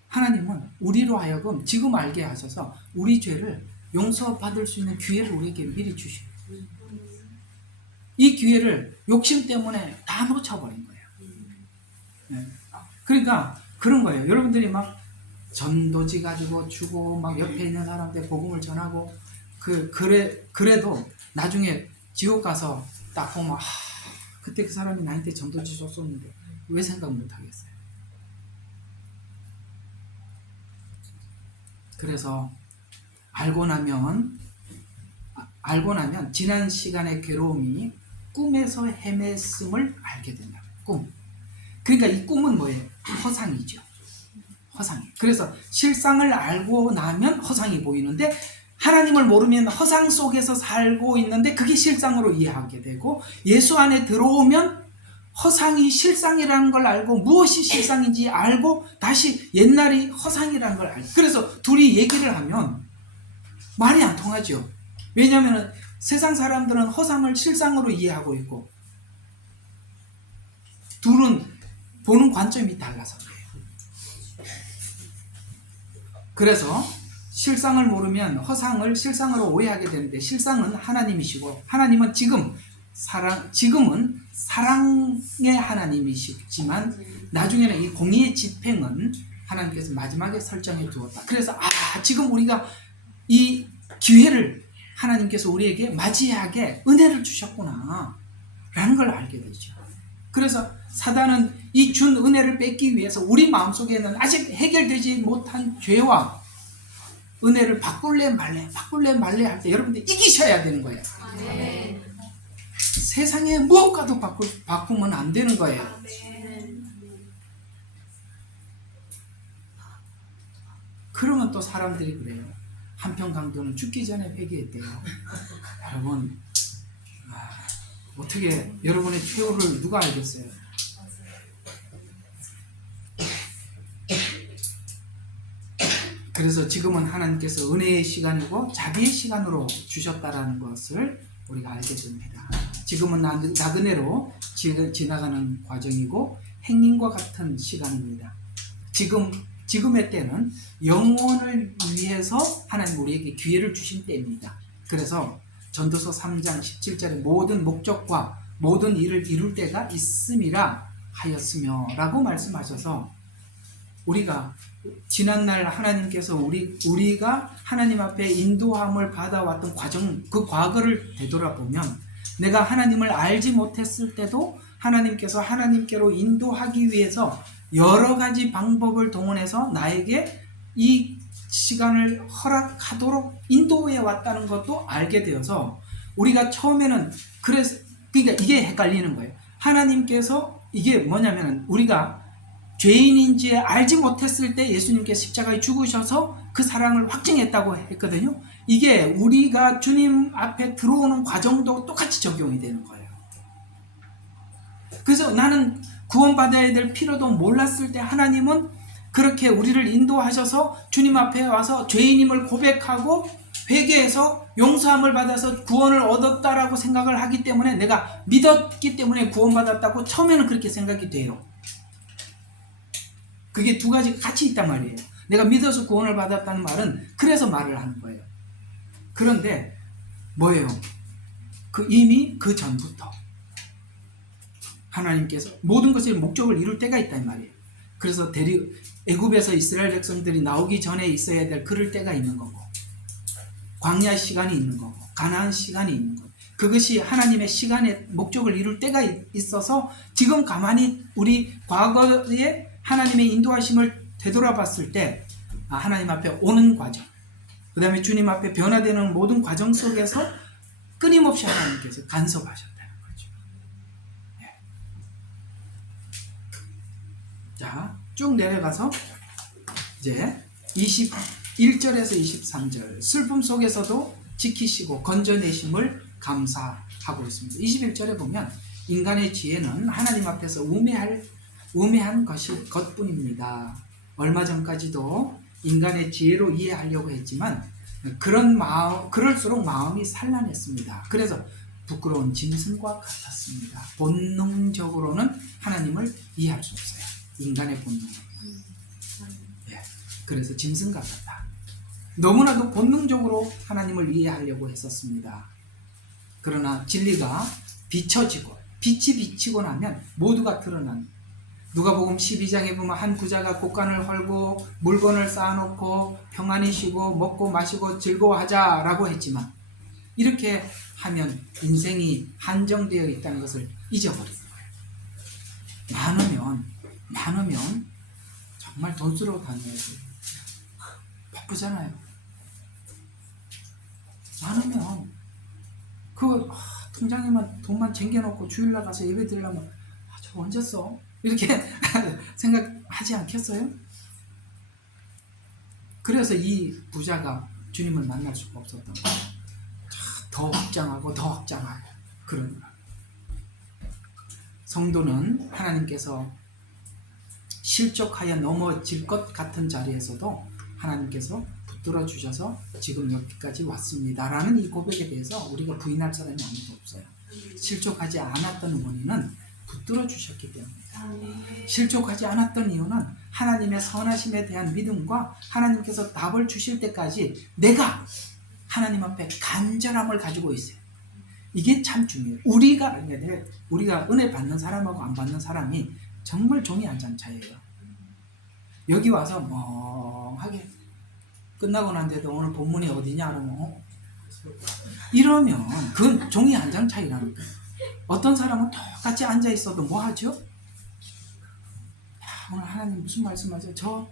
하나님은 우리로 하여금 지금 알게 하셔서 우리 죄를 용서받을 수 있는 기회를 우리에게 미리 주시고, 이 기회를 욕심 때문에 다 놓쳐버린 거예요. 네. 그러니까 그런 거예요. 여러분들이 막 전도지 가지고 주고 막 옆에 있는 사람한테 복음을 전하고 그래도 나중에 지옥 가서 딱 보면 그때 그 사람이 나한테 전도지 줬었는데 왜 생각 못 하겠어요? 그래서 알고 나면 지난 시간의 괴로움이 꿈에서 헤맸음을 알게 된다. 꿈. 그러니까 이 꿈은 뭐예요? 허상이죠. 허상이. 그래서 실상을 알고 나면 허상이 보이는데 하나님을 모르면 허상 속에서 살고 있는데 그게 실상으로 이해하게 되고 예수 안에 들어오면 허상이 실상이라는 걸 알고 무엇이 실상인지 알고 다시 옛날이 허상이라는 걸 알고 그래서 둘이 얘기를 하면 말이 안 통하죠. 왜냐하면 세상 사람들은 허상을 실상으로 이해하고 있고 둘은 보는 관점이 달라서 그래요. 그래서 실상을 모르면 허상을 실상으로 오해하게 되는데 실상은 하나님이시고 하나님은 지금은 사랑의 하나님이시지만 나중에는 이 공의의 집행은 하나님께서 마지막에 설정해 두었다. 그래서 지금 우리가 이 기회를 하나님께서 우리에게 맞이하게 은혜를 주셨구나 라는 걸 알게 되죠. 그래서 사단은 이 준 은혜를 뺏기 위해서 우리 마음속에는 아직 해결되지 못한 죄와 은혜를 바꿀래 말래 할 때 여러분들 이기셔야 되는 거예요. 네. 세상에 무엇과도 바꾸면 안 되는 거예요. 그러면 또 사람들이 그래요. 한편 강도는 죽기 전에 회개했대요. 여러분 어떻게 여러분의 최후를 누가 알겠어요? 그래서 지금은 하나님께서 은혜의 시간이고 자비의 시간으로 주셨다라는 것을 우리가 알게 됩니다. 지금은 나그네로 지나가는 과정이고 행님과 같은 시간입니다. 지금의 때는 영혼을 위해서 하나님 우리에게 기회를 주신 때입니다. 그래서 전도서 3장 17절에 모든 목적과 모든 일을 이룰 때가 있음이라 하였으며 라고 말씀하셔서 우리가 지난날 하나님께서 우리가 하나님 앞에 인도함을 받아왔던 과정, 그 과거를 되돌아보면 내가 하나님을 알지 못했을 때도 하나님께서 하나님께로 인도하기 위해서 여러 가지 방법을 동원해서 나에게 이 시간을 허락하도록 인도해 왔다는 것도 알게 되어서 우리가 처음에는 그러니까 이게 헷갈리는 거예요. 하나님께서 이게 뭐냐면 우리가 죄인인지 알지 못했을 때 예수님께서 십자가에 죽으셔서 그 사랑을 확증했다고 했거든요. 이게 우리가 주님 앞에 들어오는 과정도 똑같이 적용이 되는 거예요. 그래서 나는 구원받아야 될 필요도 몰랐을 때 하나님은 그렇게 우리를 인도하셔서 주님 앞에 와서 죄인임을 고백하고 회개해서 용서함을 받아서 구원을 얻었다라고 생각을 하기 때문에 내가 믿었기 때문에 구원받았다고 처음에는 그렇게 생각이 돼요. 그게 두 가지가 같이 있단 말이에요. 내가 믿어서 구원을 받았다는 말은 그래서 말을 하는 거예요. 그런데 뭐예요? 이미 그 전부터 하나님께서 모든 것의 목적을 이룰 때가 있단 말이에요. 그래서 애굽에서 이스라엘 백성들이 나오기 전에 있어야 될 그럴 때가 있는 거고 광야 시간이 있는 거고 가나안 시간이 있는 거고 그것이 하나님의 시간의 목적을 이룰 때가 있어서 지금 가만히 우리 과거에 하나님의 인도하심을 되돌아봤을 때 하나님 앞에 오는 과정 그 다음에 주님 앞에 변화되는 모든 과정 속에서 끊임없이 하나님께서 간섭하셨다는 거죠. 네. 자, 쭉 내려가서 이제 21절에서 23절 슬픔 속에서도 지키시고 건져내심을 감사하고 있습니다. 21절에 보면 인간의 지혜는 하나님 앞에서 우매한 것뿐입니다. 얼마 전까지도 인간의 지혜로 이해하려고 했지만 그럴수록 마음이 산란했습니다. 그래서 부끄러운 짐승과 같았습니다. 본능적으로는 하나님을 이해할 수 없어요. 인간의 본능은. 예, 그래서 짐승 같았다. 너무나도 본능적으로 하나님을 이해하려고 했었습니다. 그러나 진리가 비춰지고 빛이 비치고 나면 모두가 드러난. 누가복음 12장에 보면 한 부자가 곳간을 헐고 물건을 쌓아놓고 평안히 쉬고 먹고 마시고 즐거워하자라고 했지만 이렇게 하면 인생이 한정되어 있다는 것을 잊어버리는 거예요. 많으면 정말 돈 쓰러 다녀야 돼요. 바쁘잖아요. 많으면 통장에만 돈만 쟁겨놓고 주일날 가서 예배 드리려면 저 언제 써? 이렇게 생각하지 않겠어요? 그래서 이 부자가 주님을 만날 수가 없었던 거예요. 더 확장하고 그런 거예요. 성도는 하나님께서 실족하여 넘어질 것 같은 자리에서도 하나님께서 붙들어 주셔서 지금 여기까지 왔습니다 라는 이 고백에 대해서 우리가 부인할 사람이 아무도 없어요. 실족하지 않았던 원인은 붙들어 주셨기 때문입니다. 실족하지 않았던 이유는 하나님의 선하심에 대한 믿음과 하나님께서 답을 주실 때까지 내가 하나님 앞에 간절함을 가지고 있어요. 이게 참 중요해요. 우리가 은혜 받는 사람하고 안 받는 사람이 정말 종이 한 장 차이예요. 여기 와서 멍하게 끝나고 난데도 오늘 본문이 어디냐 이러면 그건 종이 한 장 차이라니까. 어떤 사람은 똑같이 앉아 있어도 뭐 하죠? 오늘 하나님 무슨 말씀하세요? 저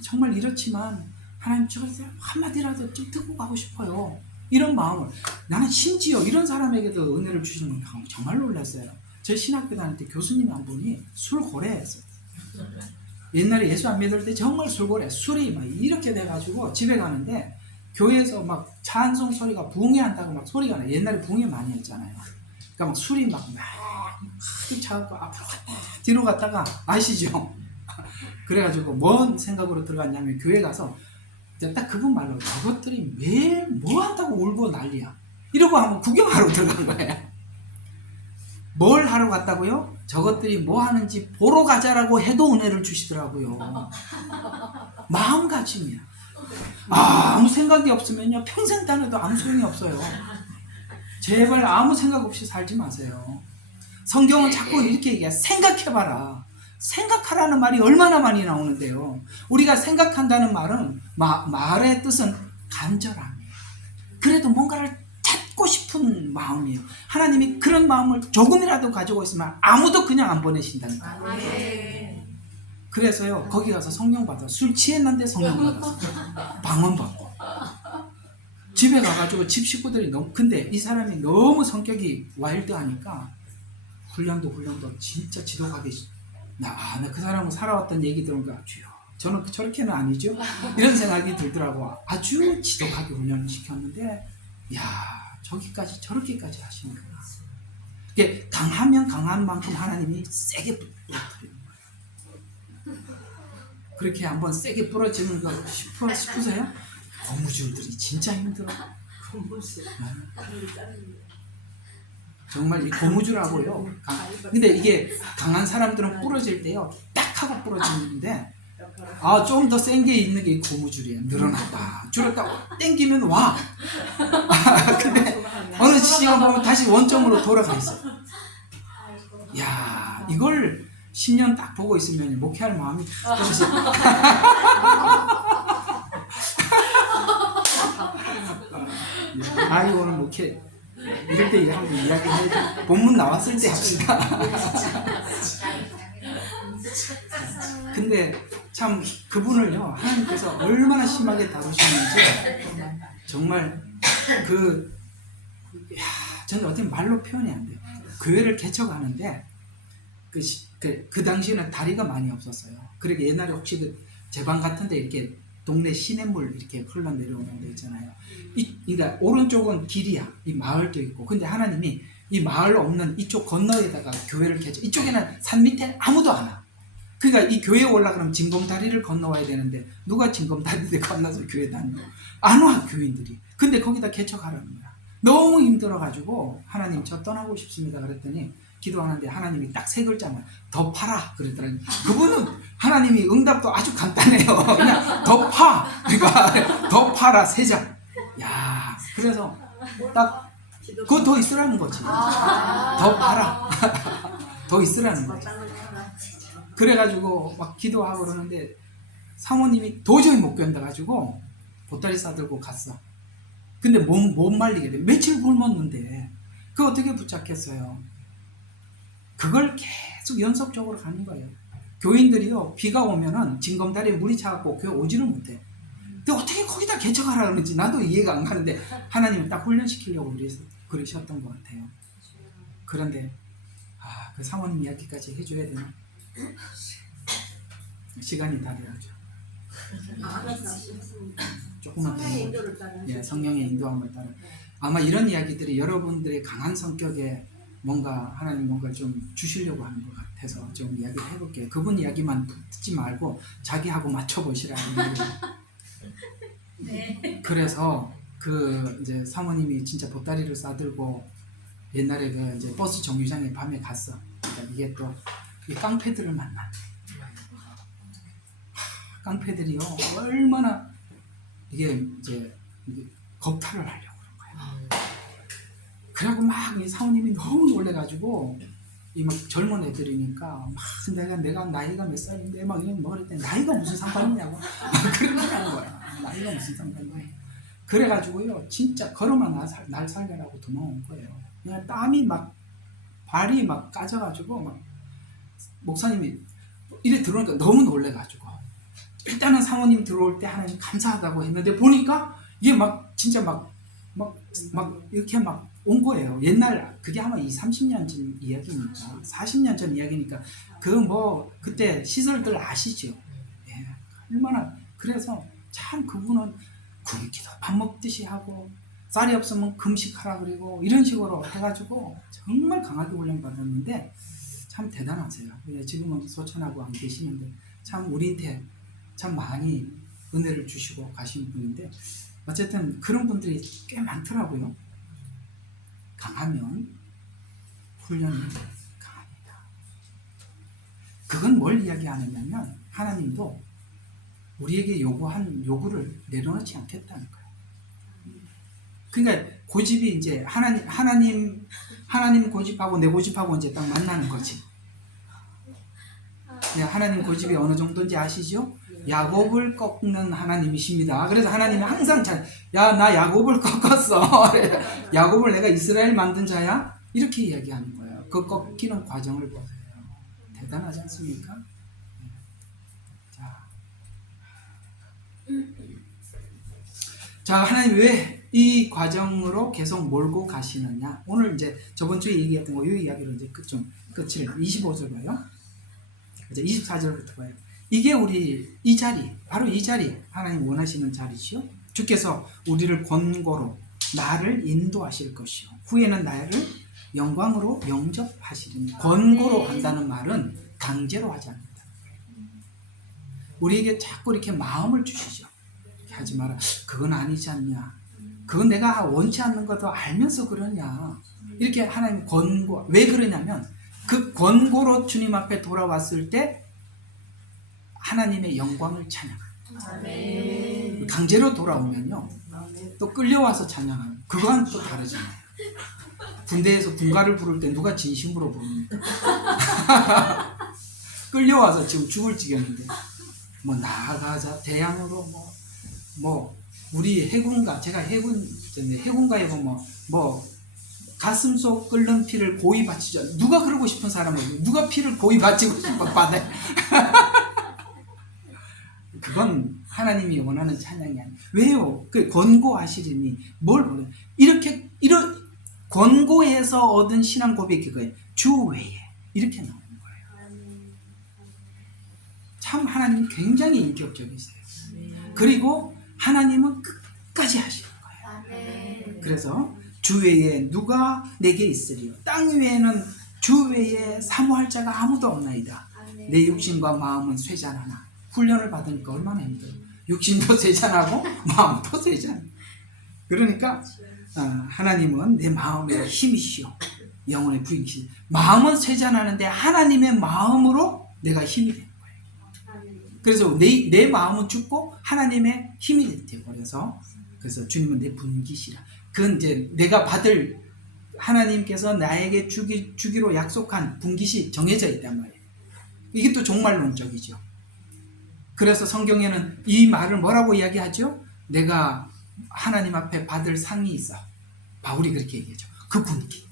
정말 이렇지만 하나님 저 한마디라도 좀 듣고 가고 싶어요. 이런 마음을 나는 심지어 이런 사람에게도 은혜를 주시는 걸 정말 놀랐어요. 제 신학교 다닐 때 교수님이 한 분이 술고래였어요. 옛날에 예수 안 믿을 때 정말 술고래, 술이 막 이렇게 돼가지고 집에 가는데 교회에서 막 찬송 소리가 붕해한다고 막 소리가 나요. 옛날에 붕해 많이 했잖아요. 그러니까 막 술이 막 하도 차갖고 앞으로 갔다 뒤로 갔다가 아시죠? 그래가지고 뭔 생각으로 들어갔냐면 교회 가서 딱 그분 말로 저것들이 매일 뭐 한다고 울고 난리야 이러고 한번 구경하러 들어간 거예요. 뭘 하러 갔다고요? 저것들이 뭐 하는지 보러 가자라고 해도 은혜를 주시더라고요. 마음가짐이야. 아무 생각이 없으면요 평생 다녀도 아무 소용이 없어요. 제발 아무 생각 없이 살지 마세요. 성경은 자꾸 이렇게 얘기해. 생각해봐라. 생각하라는 말이 얼마나 많이 나오는데요. 우리가 생각한다는 말은 말의 뜻은 간절함이에요. 그래도 뭔가를 찾고 싶은 마음이에요. 하나님이 그런 마음을 조금이라도 가지고 있으면 아무도 그냥 안 보내신다니까. 그래서요 거기 가서 성령 받아. 술 취했는데 성령 받았어. 방언 받고. 집에 가가지고 집 식구들이 근데 이 사람이 너무 성격이 와일드하니까 훈련도 진짜 지독하게 나 그 사람은 살아왔던 얘기 들으니까 주여 저는 저렇게는 아니죠 이런 생각이 들더라고. 아주 지독하게 훈련을 시켰는데 야 저기까지 저렇게까지 하시는구나. 이게 강하면 강한 만큼 하나님이 세게 부러뜨리는 거예요. 그렇게 한번 세게 부러지는 거 싶으세요? 고무줄들이 진짜 힘들어. 정말 이 고무줄하고요. 근데 이게 강한 사람들은 부러질 때요 딱 하고 부러지는데 좀 더 센 게 있는 게 고무줄이에요. 늘어났다 줄었다 땡기면 와. 근데 어느 시간 보면 다시 원점으로 돌아가 있어요. 야 이걸 10년 딱 보고 있으면 목회할 마음이 아니 오늘 목회 이럴 때 한번 이야기해. 본문 나왔을 때 합시다. 근데 참 그분을요 하나님께서 얼마나 심하게 다루셨는지 정말 저는 어떻게 말로 표현이 안 돼요. 교회를 개척하는데 그 당시에는 다리가 많이 없었어요. 그러니까 옛날에 혹시 제 방 같은데 이렇게 동네 시냇물 이렇게 흘러내려오는 데 있잖아요. 그러니까 오른쪽은 길이야. 이 마을도 있고. 근데 하나님이 이 마을 없는 이쪽 건너에다가 교회를 개척. 이쪽에는 산 밑에 아무도 안 와. 그러니까 이 교회에 올라가면 징검다리를 건너와야 되는데 누가 징검다리를 건너서 교회 다니고 안 와 교인들이. 근데 거기다 개척하라는 거야. 너무 힘들어가지고 하나님 저 떠나고 싶습니다 그랬더니 기도하는데 하나님이 딱 세 글자만 더 파라 그랬더니 그분은 하나님이 응답도 아주 간단해요. 그냥 더 파. 그러니까 더 파라 세 장. 야 그래서 딱 그거 더 있으라는 거지. 더 팔아. 더 있으라는 거지. 그래가지고 막 기도하고 그러는데 사모님이 도저히 못 견뎌가지고 보따리 싸들고 갔어. 근데 못 말리게 돼. 며칠 굶었는데 그거 어떻게 붙잡겠어요? 그걸 계속 연속적으로 가는 거예요. 교인들이요, 비가 오면은 징검다리에 물이 차갖고 교회 오지를 못해. 근데 어떻게 거기다 개척하라 그러는지 나도 이해가 안 가는데 하나님은 딱 훈련시키려고 그러셨던 것 같아요. 그런데 그 사모님 이야기까지 해줘야 되나? 시간이 다 돼가죠. 조금만 더. 예, 성령의 인도함을 따라. 아마 이런 이야기들이 여러분들의 강한 성격에 뭔가 하나님 뭔가 좀 주시려고 하는 것 같아서 좀 이야기를 해볼게요. 그분 이야기만 듣지 말고 자기하고 맞춰보시라는 얘기예요. 네. 그래서 그 이제 사모님이 진짜 보따리를 싸들고 옛날에 그 이제 버스 정류장에 밤에 갔어. 그러니까 이게 또 이 깡패들을 만나. 깡패들이요 얼마나 이게 이제 겁탈을 하려고 그런 거야. 그래갖고 막 이 사모님이 너무 놀래가지고 이 막 젊은 애들이니까 막 내가 나이가 몇 살인데 막 이런 뭐 그랬더니 나이가 무슨 상관이냐고 그런 거 하는 거야. 나이가 무슨 상관이냐. 그래가지고요 진짜 걸어만 날 살려라고 도망온 거예요. 그냥 땀이 막 발이 막 까져가지고 막 목사님이 이래 들어오니까 너무 놀래가지고 일단은 사모님 들어올 때 하나님 감사하다고 했는데 보니까 이게 막 진짜 막 이렇게 막 온 거예요. 옛날 그게 아마 30년 전 이야기니까 40년 전 이야기니까 그 뭐 그때 시설들 아시죠? 예, 얼마나 그래서 참 그분은 굶기도 밥 먹듯이 하고 쌀이 없으면 금식하라 그리고 이런 식으로 해가지고 정말 강하게 훈련받았는데 참 대단하세요. 지금은 소천하고 안 계시는데 참 우리한테 참 많이 은혜를 주시고 가신 분인데 어쨌든 그런 분들이 꽤 많더라고요. 강하면 훈련이 강합니다. 그건 뭘 이야기하느냐면 하나님도 우리에게 요구한 요구를 내려놓지 않겠다는 거예요. 그러니까 고집이 이제 하나님 고집하고 내 고집하고 이제 딱 만나는 거지. 하나님 고집이 어느 정도인지 아시죠? 야곱을 꺾는 하나님이십니다. 그래서 하나님이 항상 나 야곱을 꺾었어. 야곱을 내가 이스라엘 만든 자야? 이렇게 이야기하는 거예요. 그 꺾이는 과정을 보세요. 대단하지 않습니까? 자, 하나님 왜 이 과정으로 계속 몰고 가시느냐? 오늘 이제 저번 주에 얘기했던 거, 이 이야기로 이제 끝을 25절 봐요. 이제 24절부터 봐요. 이게 우리 이 자리, 바로 이 자리, 하나님 원하시는 자리시요. 주께서 우리를 권고로 나를 인도하실 것이요. 후에는 나를 영광으로 영접하시리니. 권고로 한다는 말은 강제로 하지 않는다. 우리에게 자꾸 이렇게 마음을 주시죠. 하지 마라. 그건 아니지 않냐. 그건 내가 원치 않는 것도 알면서 그러냐. 이렇게 하나님 권고. 왜 그러냐면 그 권고로 주님 앞에 돌아왔을 때 하나님의 영광을 찬양합니다. 강제로 돌아오면요 또 끌려와서 찬양하는 그거와는 또 다르잖아요. 군대에서 군가를 부를 때 누가 진심으로 부릅니까? 끌려와서 지금 죽을 지경인데 뭐 나가자 대양으로 뭐 우리 해군가, 제가 해군가에 보면 뭐 가슴속 끓는 피를 고이 바치죠. 누가 그러고 싶은 사람은 누가 피를 고이 바치고 싶어 받아요. 그건 하나님이 원하는 찬양이 아니에요. 왜요? 그 권고하시리니 뭘 보냐? 이런 권고해서 얻은 신앙 고백이 그거예요. 주 외에 이렇게 나오는 거예요. 참 하나님 굉장히 인격적이세요. 그리고 하나님은 끝까지 하시는 거예요. 그래서 주 외에 누가 내게 있으리요? 땅 위에는 주 외에 사모할 자가 아무도 없나이다. 내 육신과 마음은 쇠잔하나. 훈련을 받으니까 얼마나 힘들어. 육신도 쇠잔하고 마음도 쇠잔. 그러니까 하나님은 내 마음의 힘이시오. 영혼의 부인이시오. 마음은 쇠잔하는데 하나님의 마음으로 내가 힘이 되는 거예요. 그래서 내 마음은 죽고 하나님의 힘이 되어버려서 그래서 주님은 내 분기시라. 그건 이제 내가 받을 하나님께서 나에게 주기로 약속한 분깃이 정해져 있단 말이에요. 이게 또 종말론적이죠. 그래서 성경에는 이 말을 뭐라고 이야기하죠? 내가 하나님 앞에 받을 상이 있어. 바울이 그렇게 얘기하죠. 그 분깃.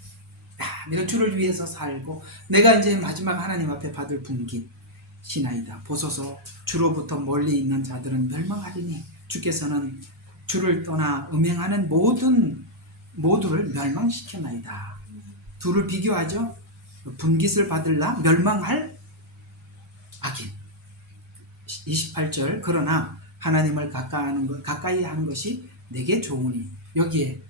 내가 주를 위해서 살고 내가 이제 마지막 하나님 앞에 받을 분깃이나이다. 보소서 주로부터 멀리 있는 자들은 멸망하리니 주께서는 주를 떠나 음행하는 모두를 멸망시켰나이다. 둘을 비교하죠. 분깃을 받을라 멸망할 악인. 28절 그러나 하나님을 가까이 하는 것이 내게 좋으니 여기에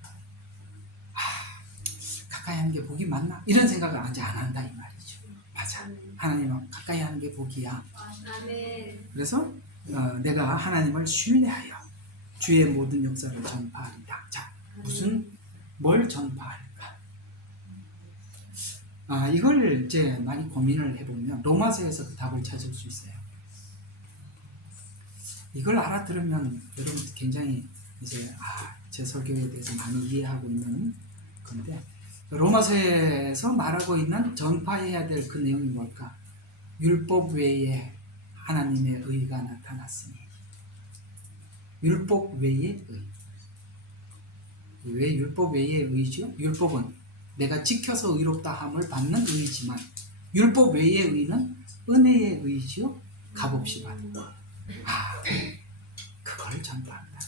가까이 하는 게 복이 맞나? 이런 생각을 이제 안 한다 이 말이죠. 맞아. 하나님을 가까이 하는 게 복이야. 그래서 내가 하나님을 신뢰하여 주의 모든 역사를 전파하리라. 자, 뭘 전파할까? 이걸 이제 많이 고민을 해보면 로마서에서 그 답을 찾을 수 있어요. 이걸 알아들으면 여러분 굉장히 이제 제 설교에 대해서 많이 이해하고 있는 건데 로마서에서 말하고 있는 전파해야 될 그 내용이 뭘까? 율법 외에 하나님의 의가 나타났으니. 율법 외의 의. 왜 율법 외의 의죠? 율법은 내가 지켜서 의롭다 함을 받는 의지만 율법 외의 의는 은혜의 의지요. 값없이 받는 거. 그걸 전파한다.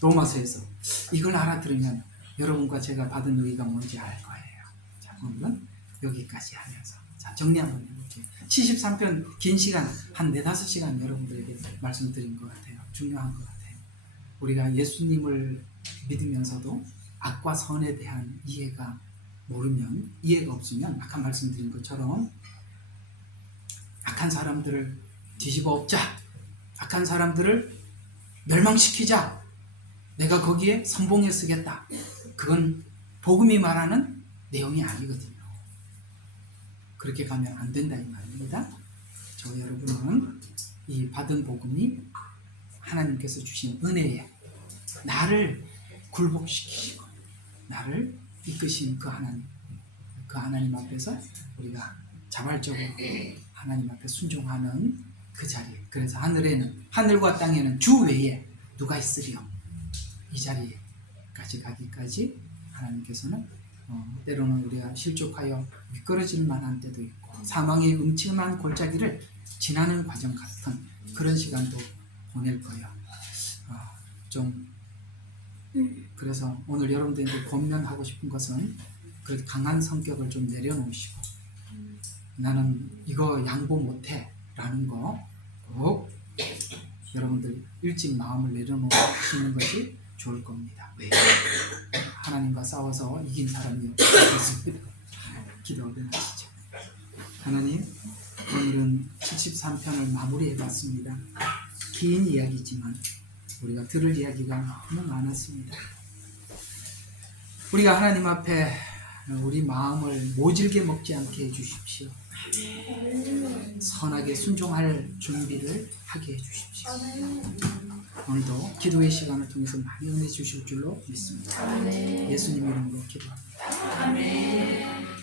로마서에서 이걸 알아들으면 여러분과 제가 받은 의가 뭔지 알 거예요. 자, 오늘은 여기까지 하면서 자, 정리 한번 해볼게요. 73편 긴 시간 한 4-5시간 여러분들에게 말씀드린 것 같아요. 중요한 것 같아요. 우리가 예수님을 믿으면서도 악과 선에 대한 이해가 없으면 아까 말씀드린 것처럼 악한 사람들을 뒤집어 엎자, 악한 사람들을 멸망시키자, 내가 거기에 선봉에 쓰겠다. 그건 복음이 말하는 내용이 아니거든요. 그렇게 가면 안 된다 이 말입니다. 저 여러분은 이 받은 복음이 하나님께서 주신 은혜에 나를 굴복시키시고 나를 이끄신 그 하나님 앞에서 우리가 자발적으로 하나님 앞에 순종하는 그 자리. 그래서 하늘과 땅에는 주 외에 누가 있으리요? 이 자리까지 가기까지 하나님께서는 때로는 우리가 실족하여 미끄러질 만한 때도 있고 사망의 음침한 골짜기를 지나는 과정 같은 그런 시간도 보낼 거예요. 그래서 오늘 여러분들에게 권면하고 싶은 것은 그 강한 성격을 좀 내려놓으시고 나는 이거 양보 못해 라는 거 꼭 여러분들 일찍 마음을 내려놓으시는 것이 좋을 겁니다. 왜? 하나님과 싸워서 이긴 사람이 없습니다. 기도하게 하시죠. 하나님, 오늘은 73편을 마무리해봤습니다. 긴 이야기지만 우리가 들을 이야기가 너무 많았습니다. 우리가 하나님 앞에 우리 마음을 모질게 먹지 않게 해주십시오. 선하게 순종할 준비를 하게 해주십시오. 오늘도 기도의 시간을 통해서 많이 은혜 주실 줄로 믿습니다. 예수님 이름으로 기도합니다.